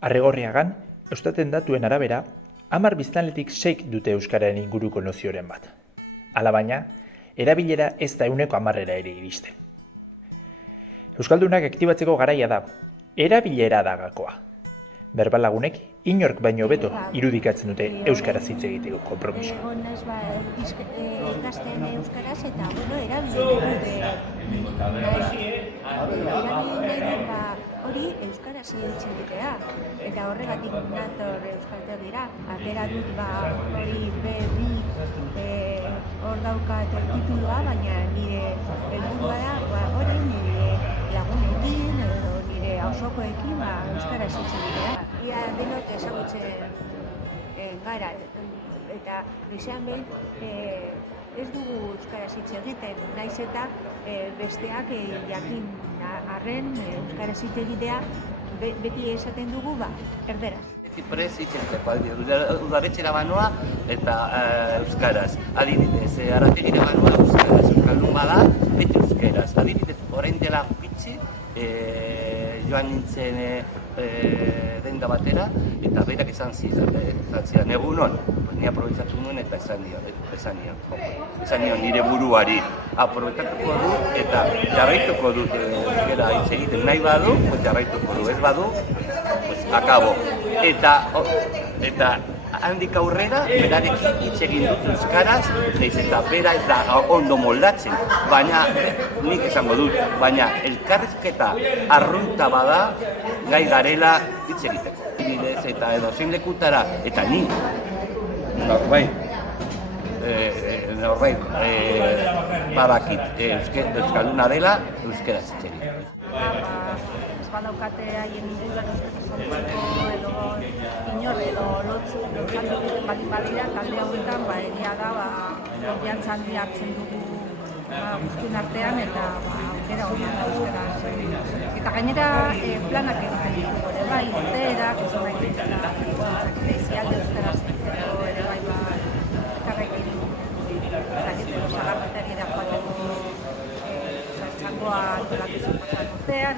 Arrigorriagan, Eustaten datuen arabera, 10 biztanletik 6 dute euskararen inguruko nozioren bat. Alabaina, erabilera ez da 100% ere iristen. Euskaldunak aktibatzeko garaia da, erabilera da gakoa. Berbalagunek inork baino hobeto irudikatzen dute euskaraz hitz egiteko konpromisoa. Egon naiz ikasten euskaraz eta erabiltzen dute. Hori euskaraz hitz egitea eta horregatik nator euskaltel dira. Atera dut hori B2 hor daukat titulua, baina nire helburua da hori nire lagunekin edo nire auzokoekin euskaraz hitz egitea. Ia denok ezagutzen gara eta goizean behin ez dugu euskaraz hitz egiten, naiz eta besteak jakin arren euskaraz hitz egitea beti esaten dugu erderaz. Prez hitz egiteko, udaletxera banoa eta euskaraz. Adibidez, Arrategire banoa euskaraz, euskaldun bada, beti euskaraz. Adibidez, orain dela gutxi, joan nintzen denda batera, eta berak izan zidan, egunon, ni aprobetxatu nuen eta esan nion nire buruari. Aprobetxatuko du eta jarraituko dut euskara hitz egiten nahi badu, jarraituko du, ez badu, akabo. Eta handik aurrera, berarekin hitz egin dut euskaraz, naiz eta bera ez da ondo moldatzen, baina nik esango dut, baina elkarrizketa arrunta bada, gai garela hitz egiteko. Bidez eta edozein lekutara, eta ni, norbait badakit euskalduna dela, euskaraz hitz egiteko. Ez badaukate haien inguruan euskaraz edo inor edo lotzaldu egiten baldin badira, talde hauetan egia da konfiantza handia hartzen dugu guztien artean eta aukera hori euskaraz. Eta gainera planak egiten ditugu ere bai, urteerak, ez nahi ditela ezialde euskaraz egiteko ere bai elkarrekin sagarretari da joateko txangoa antolatu zen pasan urtean,